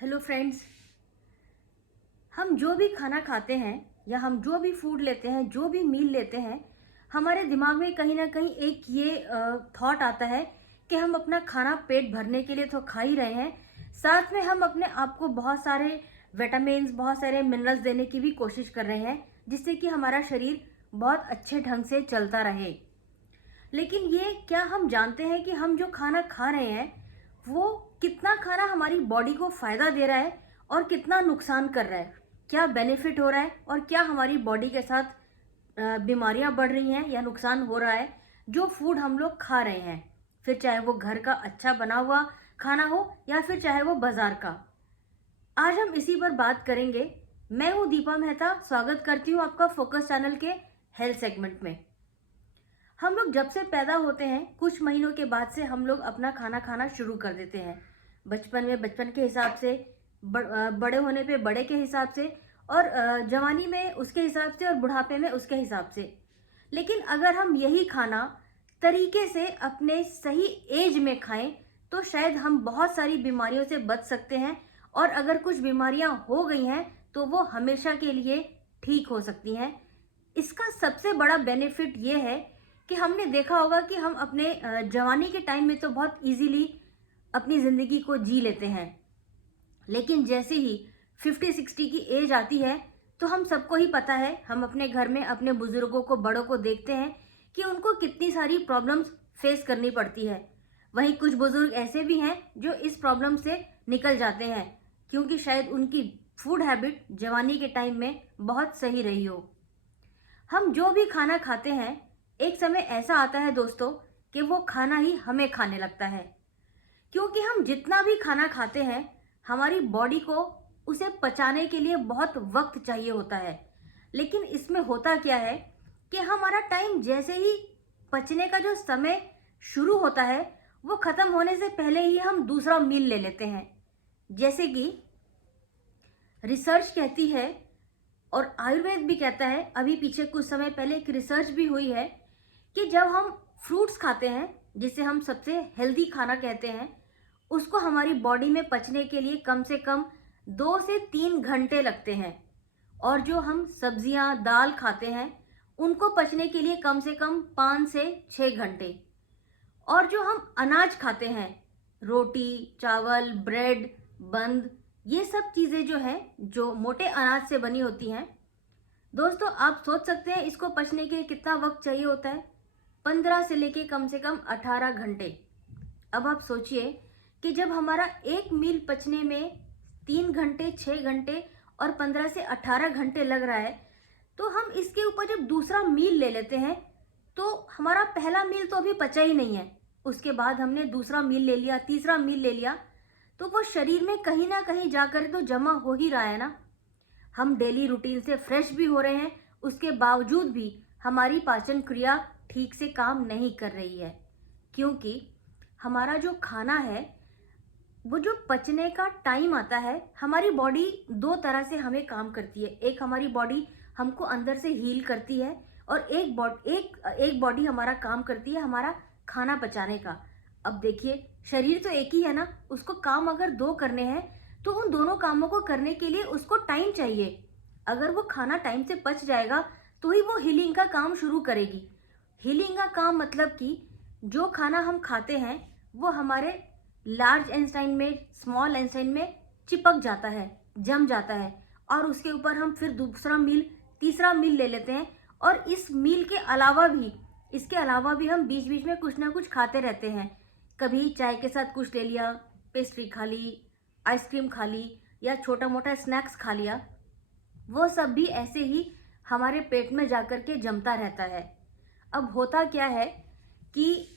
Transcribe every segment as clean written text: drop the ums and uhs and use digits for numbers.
Hello friends. हम जो भी खाना खाते हैं या हम जो भी फूड लेते हैं, जो भी मील लेते हैं, हमारे दिमाग में कहीं ना कहीं एक ये थॉट आता है कि हम अपना खाना पेट भरने के लिए तो खा ही रहे हैं, साथ में हम अपने आप को बहुत सारे विटामिन्स, बहुत सारे मिनरल्स देने की भी कोशिश कर रहे हैं, जिससे कि हमारा शरीर बहुत अच्छे ढंग से चलता रहे। लेकिन ये क्या हम जानते हैं कि हम जो खाना खा रहे हैं वो कितना खाना हमारी बॉडी को फायदा दे रहा है और कितना नुकसान कर रहा है, क्या बेनिफिट हो रहा है और क्या हमारी बॉडी के साथ बीमारियां बढ़ रही हैं या नुकसान हो रहा है जो फूड हम लोग खा रहे हैं, फिर चाहे वो घर का अच्छा बना हुआ खाना हो या फिर चाहे वो बाजार का। आज हम इसी पर बात करेंगे। मैं हूं दीपा मेहता, स्वागत करती हूं आपका फोकस चैनल के हेल्थ सेगमेंट में। हम लोग जब से पैदा होते हैं कुछ महीनों के बाद से हम लोग अपना खाना खाना शुरू कर देते हैं। बचपन में बचपन के हिसाब से, बड़े होने पे बड़े के हिसाब से, और जवानी में उसके हिसाब से, और बुढ़ापे में उसके हिसाब से। लेकिन अगर हम यही खाना तरीके से अपने सही एज में खाएं तो शायद हम बहुत सारी बीमारियों से बच सकते हैं, और अगर कुछ बीमारियां हो गई हैं तो वो हमेशा के लिए ठीक हो सकती हैं। इसका सबसे बड़ा बेनिफिट ये है कि हमने देखा होगा कि हम अपने जवानी के टाइम में तो बहुत इजीली अपनी ज़िंदगी को जी लेते हैं, लेकिन जैसे ही 50-60 की एज आती है तो हम सबको ही पता है, हम अपने घर में अपने बुजुर्गों को, बड़ों को देखते हैं कि उनको कितनी सारी प्रॉब्लम्स फेस करनी पड़ती है। वहीं कुछ बुजुर्ग ऐसे भी हैं जो इस प्रॉब्लम से निकल जाते हैं, क्योंकि शायद उनकी फूड हैबिट जवानी के टाइम में बहुत सही रही हो। हम जो भी खाना खाते हैं, एक समय ऐसा आता है दोस्तों कि वो खाना ही हमें खाने लगता है, क्योंकि हम जितना भी खाना खाते हैं हमारी बॉडी को उसे पचाने के लिए बहुत वक्त चाहिए होता है। लेकिन इसमें होता क्या है कि हमारा टाइम जैसे ही पचने का जो समय शुरू होता है वो खत्म होने से पहले ही हम दूसरा मील ले लेते हैं। जैसे कि रिसर्च कहती है और आयुर्वेद भी कहता है, अभी पीछे कुछ समय पहले एक रिसर्च भी हुई है कि जब हम फ्रूट्स खाते हैं, जिसे हम सबसे हेल्दी खाना कहते हैं, उसको हमारी बॉडी में पचने के लिए कम से कम 2 से 3 घंटे लगते हैं। और जो हम सब्जियां, दाल खाते हैं उनको पचने के लिए कम से कम 5 से 6 घंटे। और जो हम अनाज खाते हैं, रोटी, चावल, ब्रेड, बंद, ये सब चीज़ें जो हैं जो मोटे अनाज से बनी होती हैं, दोस्तों आप सोच सकते हैं इसको पचने के लिए कितना वक्त चाहिए होता है। 15 से लेके कम से कम 18 घंटे। अब आप सोचिए कि जब हमारा एक मील पचने में 3 घंटे, 6 घंटे और 15 से 18 घंटे लग रहा है, तो हम इसके ऊपर जब दूसरा मील ले लेते हैं तो हमारा पहला मील तो अभी पचा ही नहीं है, उसके बाद हमने दूसरा मील ले लिया, तीसरा मील ले लिया, तो वो शरीर में कहीं ना कहीं जाकर तो जमा हो ही रहा है ना। हम डेली रूटीन से फ्रेश भी हो रहे हैं, उसके बावजूद भी हमारी पाचन क्रिया ठीक से काम नहीं कर रही है, क्योंकि हमारा जो खाना है वो जो पचने का टाइम आता है, हमारी बॉडी दो तरह से हमें काम करती है। एक हमारी बॉडी हमको अंदर से हील करती है, और एक बॉडी हमारा काम करती है हमारा खाना पचाने का। अब देखिए, शरीर तो एक ही है ना, उसको काम अगर दो करने हैं तो उन दोनों कामों को करने के लिए उसको टाइम चाहिए। अगर वो खाना टाइम से पच जाएगा तो ही वो हीलिंग का काम शुरू करेगी। हीलिंग का काम मतलब कि जो खाना हम खाते हैं वो हमारे लार्ज इंटेस्टाइन में, स्मॉल इंटेस्टाइन में चिपक जाता है, जम जाता है, और उसके ऊपर हम फिर दूसरा मील, तीसरा मील ले लेते हैं। और इस मील के अलावा भी, इसके अलावा भी हम बीच बीच में कुछ ना कुछ खाते रहते हैं। कभी चाय के साथ कुछ ले लिया, पेस्ट्री खा ली, आइसक्रीम खा ली, या छोटा मोटा स्नैक्स खा लिया। वो सब भी ऐसे ही हमारे पेट में जाकर के जमता रहता है। अब होता क्या है कि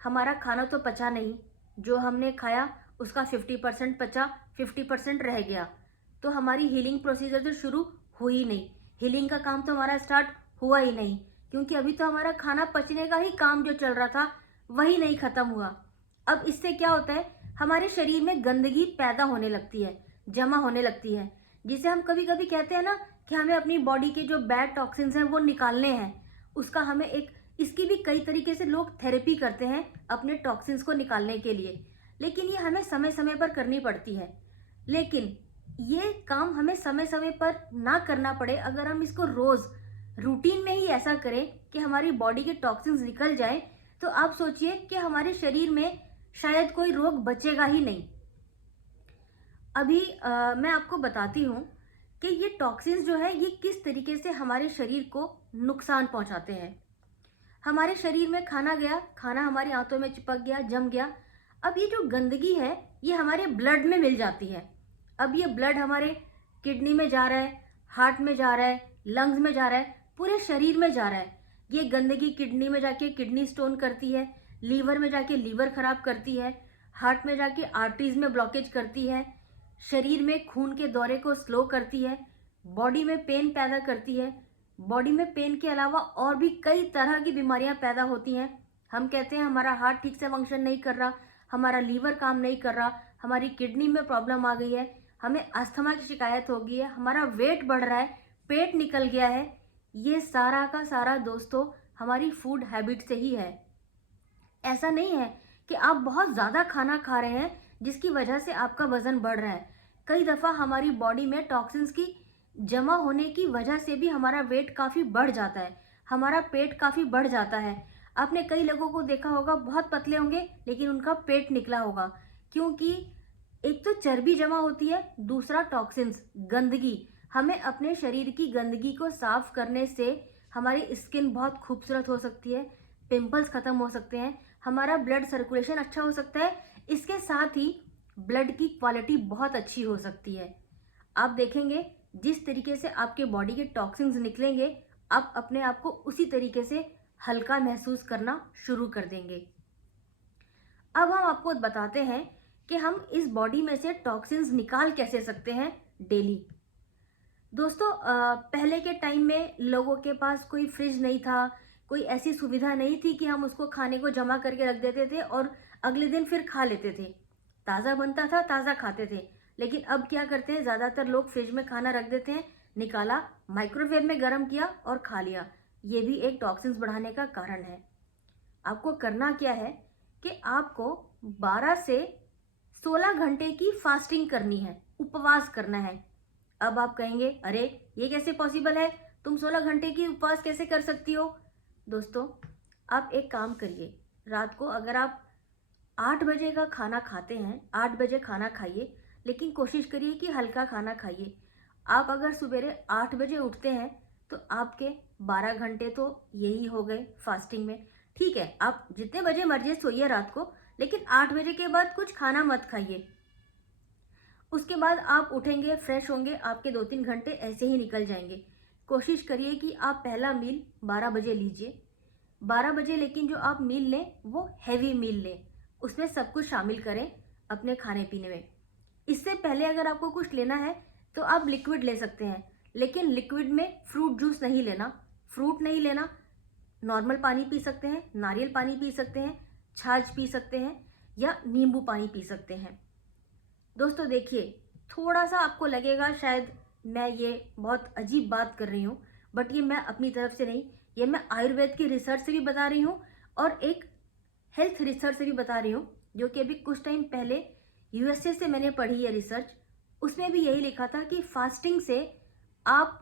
हमारा खाना तो पचा नहीं, जो हमने खाया उसका 50% पचा, 50% रह गया, तो हमारी हीलिंग प्रोसीजर तो शुरू हुई नहीं, हीलिंग का काम तो हमारा स्टार्ट हुआ ही नहीं, क्योंकि अभी तो हमारा खाना पचने का ही काम जो चल रहा था वही नहीं खत्म हुआ। अब इससे क्या होता है, हमारे शरीर में गंदगी पैदा होने लगती है, जमा होने लगती है, जिसे हम कभी कभी कहते हैं ना कि हमें अपनी बॉडी के जो बैड टॉक्सिन्स हैं वो निकालने हैं। उसका हमें एक, इसकी भी कई तरीके से लोग थेरेपी करते हैं अपने टॉक्सिन्स को निकालने के लिए, लेकिन ये हमें समय समय पर करनी पड़ती है। लेकिन ये काम हमें समय समय पर ना करना पड़े, अगर हम इसको रोज़ रूटीन में ही ऐसा करें कि हमारी बॉडी के टॉक्सिन्स निकल जाए, तो आप सोचिए कि हमारे शरीर में शायद कोई रोग बचेगा ही नहीं। अभी मैं आपको बताती हूँ कि ये टॉक्सिन्स जो है ये किस तरीके से हमारे शरीर को नुकसान पहुँचाते हैं। हमारे शरीर में खाना गया, खाना हमारी आंतों में चिपक गया, जम गया। अब ये जो गंदगी है ये हमारे ब्लड में मिल जाती है। अब ये ब्लड हमारे किडनी में जा रहा है, हार्ट में जा रहा है, लंग्स में जा रहा है, पूरे शरीर में जा रहा है। ये गंदगी किडनी में जाके किडनी स्टोन करती है, लीवर में जाके लीवर खराब करती है, हार्ट में जाके आर्टरीज में ब्लॉकेज करती है, शरीर में खून के दौरे को स्लो करती है, बॉडी में पेन पैदा करती है। बॉडी में पेन के अलावा और भी कई तरह की बीमारियां पैदा होती हैं। हम कहते हैं हमारा हार्ट ठीक से फंक्शन नहीं कर रहा, हमारा लीवर काम नहीं कर रहा, हमारी किडनी में प्रॉब्लम आ गई है, हमें अस्थमा की शिकायत हो गई है, हमारा वेट बढ़ रहा है, पेट निकल गया है। ये सारा का सारा दोस्तों हमारी फूड हैबिट से ही है। ऐसा नहीं है कि आप बहुत ज़्यादा खाना खा रहे हैं जिसकी वजह से आपका वज़न बढ़ रहा है। कई दफ़ा हमारी बॉडी में टॉक्सिन्स की जमा होने की वजह से भी हमारा वेट काफ़ी बढ़ जाता है, हमारा पेट काफ़ी बढ़ जाता है। आपने कई लोगों को देखा होगा बहुत पतले होंगे लेकिन उनका पेट निकला होगा, क्योंकि एक तो चर्बी जमा होती है, दूसरा टॉक्सिन्स, गंदगी। हमें अपने शरीर की गंदगी को साफ करने से हमारी स्किन बहुत खूबसूरत हो सकती है, पिंपल्स खत्म हो सकते हैं, हमारा ब्लड सर्कुलेशन अच्छा हो सकता है, इसके साथ ही ब्लड की क्वालिटी बहुत अच्छी हो सकती है। आप देखेंगे जिस तरीके से आपके बॉडी के टॉक्सिन्स निकलेंगे, आप अपने आप को उसी तरीके से हल्का महसूस करना शुरू कर देंगे। अब हम आपको बताते हैं कि हम इस बॉडी में से टॉक्सिन्स निकाल कैसे सकते हैं डेली। दोस्तों पहले के टाइम में लोगों के पास कोई फ्रिज नहीं था, कोई ऐसी सुविधा नहीं थी कि हम उसको खाने को जमा करके रख देते थे और अगले दिन फिर खा लेते थे। ताज़ा बनता था, ताज़ा खाते थे। लेकिन अब क्या करते हैं, ज़्यादातर लोग फ्रिज में खाना रख देते हैं, निकाला, माइक्रोवेव में गर्म किया और खा लिया। ये भी एक टॉक्सिन्स बढ़ाने का कारण है। आपको करना क्या है कि आपको 12 से 16 घंटे की फास्टिंग करनी है, उपवास करना है। अब आप कहेंगे अरे ये कैसे पॉसिबल है, तुम 16 घंटे की उपवास कैसे कर सकती हो। दोस्तों आप एक काम करिए, रात को अगर आप 8 बजे का खाना खाते हैं, 8 बजे खाना खाइए, लेकिन कोशिश करिए कि हल्का खाना खाइए। आप अगर सवेरे 8 बजे उठते हैं तो आपके 12 घंटे तो यही हो गए फास्टिंग में। ठीक है, आप जितने बजे मर्जी सोइए रात को, लेकिन 8 बजे के बाद कुछ खाना मत खाइए। उसके बाद आप उठेंगे, फ्रेश होंगे, आपके 2-3 घंटे ऐसे ही निकल जाएंगे। कोशिश करिए कि आप पहला मील 12 बजे लीजिए। 12 बजे लेकिन जो आप मील लें वो हैवी मील लें, उसमें सब कुछ शामिल करें अपने खाने पीने में। इससे पहले अगर आपको कुछ लेना है तो आप लिक्विड ले सकते हैं, लेकिन लिक्विड में फ्रूट जूस नहीं लेना, फ्रूट नहीं लेना। नॉर्मल पानी पी सकते हैं, नारियल पानी पी सकते हैं, छाछ पी सकते हैं या नींबू पानी पी सकते हैं। दोस्तों देखिए, थोड़ा सा आपको लगेगा शायद मैं ये बहुत अजीब बात कर रही हूँ, बट ये मैं अपनी तरफ से नहीं, ये मैं आयुर्वेद की रिसर्च से भी बता रही हूँ और एक हेल्थ रिसर्च से भी बता रही हूँ, जो कि अभी कुछ टाइम पहले यूएसए से मैंने पढ़ी है रिसर्च। उसमें भी यही लिखा था कि फास्टिंग से आप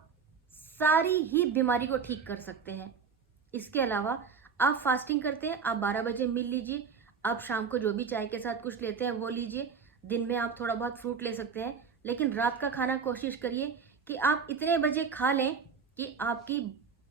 सारी ही बीमारी को ठीक कर सकते हैं। इसके अलावा आप फास्टिंग करते हैं, आप 12 बजे मील लीजिए, आप शाम को जो भी चाय के साथ कुछ लेते हैं वो लीजिए, दिन में आप थोड़ा बहुत फ्रूट ले सकते हैं, लेकिन रात का खाना कोशिश करिए कि आप इतने बजे खा लें कि आपकी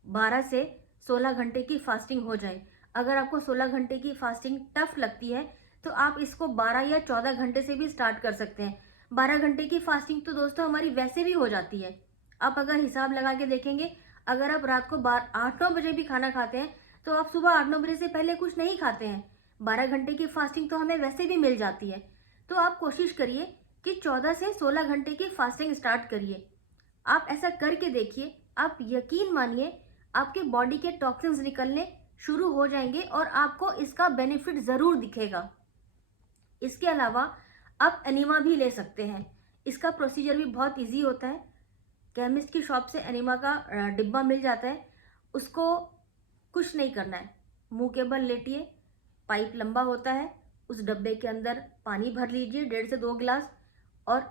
12 से 16 घंटे की फास्टिंग हो जाए। अगर आपको 16 घंटे की फास्टिंग टफ लगती है तो आप इसको 12 या 14 घंटे से भी स्टार्ट कर सकते हैं। 12 घंटे की फास्टिंग तो दोस्तों हमारी वैसे भी हो जाती है। आप अगर हिसाब लगा के देखेंगे, अगर आप रात को 8-9 बजे भी खाना खाते हैं तो आप सुबह 8-9 बजे से पहले कुछ नहीं खाते हैं। 12 घंटे की फास्टिंग तो हमें वैसे भी मिल जाती है। तो आप कोशिश करिए कि 14 से 16 घंटे की फास्टिंग स्टार्ट करिए। आप ऐसा करके देखिए, आप यकीन मानिए आपके बॉडी के टॉक्सिन्स निकलने शुरू हो जाएंगे और आपको इसका बेनिफिट ज़रूर दिखेगा। इसके अलावा आप एनिमा भी ले सकते हैं। इसका प्रोसीजर भी बहुत इजी होता है। केमिस्ट की शॉप से एनिमा का डिब्बा मिल जाता है। उसको कुछ नहीं करना है, मुंह के बल लेटिए, पाइप लंबा होता है, उस डब्बे के अंदर पानी भर लीजिए 1.5 से 2 गिलास और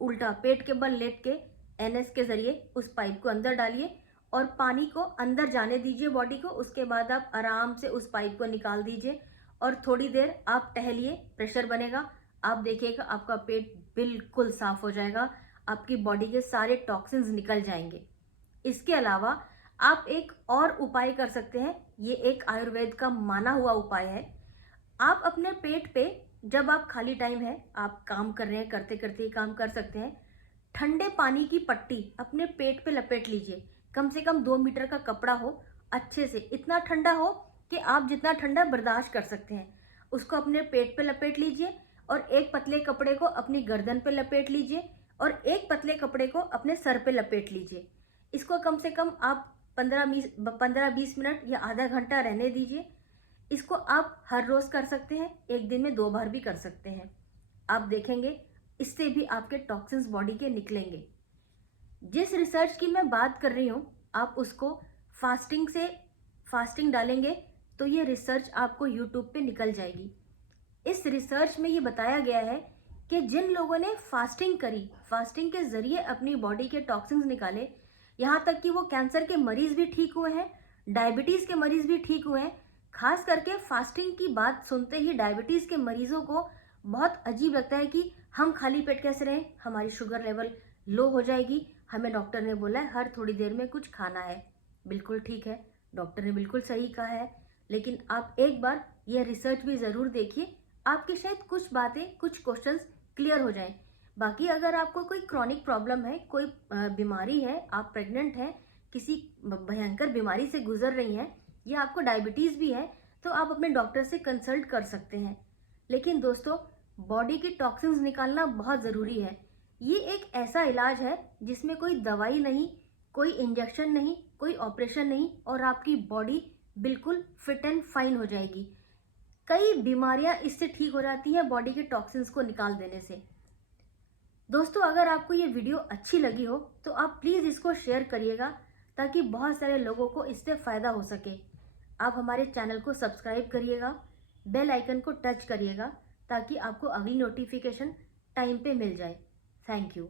उल्टा पेट के बल लेट के एनएस के ज़रिए उस पाइप को अंदर डालिए और पानी को अंदर जाने दीजिए बॉडी को। उसके बाद आप आराम से उस पाइप को निकाल दीजिए और थोड़ी देर आप टहलिए, प्रेशर बनेगा, आप देखिएगा आपका पेट बिल्कुल साफ हो जाएगा, आपकी बॉडी के सारे टॉक्सिन्स निकल जाएंगे। इसके अलावा आप एक और उपाय कर सकते हैं, ये एक आयुर्वेद का माना हुआ उपाय है। आप अपने पेट पे जब आप खाली टाइम है, आप काम कर रहे हैं, करते करते ही काम कर सकते हैं, ठंडे पानी की पट्टी अपने पेट पे लपेट लीजिए। कम से कम 2 मीटर का कपड़ा हो, अच्छे से इतना ठंडा हो कि आप जितना ठंडा बर्दाश्त कर सकते हैं, उसको अपने पेट पे लपेट लीजिए और एक पतले कपड़े को अपनी गर्दन पे लपेट लीजिए और एक पतले कपड़े को अपने सर पे लपेट लीजिए। इसको कम से कम आप 15-20 मिनट या आधा घंटा रहने दीजिए। इसको आप हर रोज़ कर सकते हैं, एक दिन में 2 बार भी कर सकते हैं। आप देखेंगे इससे भी आपके टॉक्सिन्स बॉडी के निकलेंगे। जिस रिसर्च की मैं बात कर रही हूँ, आप उसको फास्टिंग डालेंगे तो ये रिसर्च आपको यूट्यूब पे निकल जाएगी। इस रिसर्च में ये बताया गया है कि जिन लोगों ने फास्टिंग करी, फास्टिंग के ज़रिए अपनी बॉडी के टॉक्सिन्स निकाले, यहाँ तक कि वो कैंसर के मरीज़ भी ठीक हुए हैं, डायबिटीज़ के मरीज़ भी ठीक हुए हैं। खास करके फास्टिंग की बात सुनते ही डायबिटीज़ के मरीज़ों को बहुत अजीब लगता है कि हम खाली पेट कैसे रहें, हमारी शुगर लेवल लो हो जाएगी, हमें डॉक्टर ने बोला है हर थोड़ी देर में कुछ खाना है। बिल्कुल ठीक है, डॉक्टर ने बिल्कुल सही कहा है, लेकिन आप एक बार यह रिसर्च भी ज़रूर देखिए, आपके शायद कुछ बातें, कुछ क्वेश्चंस क्लियर हो जाएं। बाकी अगर आपको कोई क्रॉनिक प्रॉब्लम है, कोई बीमारी है, आप प्रेग्नेंट हैं, किसी भयंकर बीमारी से गुजर रही हैं या आपको डायबिटीज़ भी है, तो आप अपने डॉक्टर से कंसल्ट कर सकते हैं। लेकिन दोस्तों, बॉडी की टॉक्सिन्स निकालना बहुत ज़रूरी है। ये एक ऐसा इलाज है जिसमें कोई दवाई नहीं, कोई इंजेक्शन नहीं, कोई ऑपरेशन नहीं और आपकी बॉडी बिल्कुल फिट एंड फाइन हो जाएगी। कई बीमारियां इससे ठीक हो जाती हैं बॉडी के टॉक्सिन्स को निकाल देने से। दोस्तों, अगर आपको ये वीडियो अच्छी लगी हो तो आप प्लीज़ इसको शेयर करिएगा ताकि बहुत सारे लोगों को इससे फ़ायदा हो सके। आप हमारे चैनल को सब्सक्राइब करिएगा, बेल आइकन को टच करिएगा ताकि आपको अगली नोटिफिकेशन टाइम पे मिल जाए। Thank you.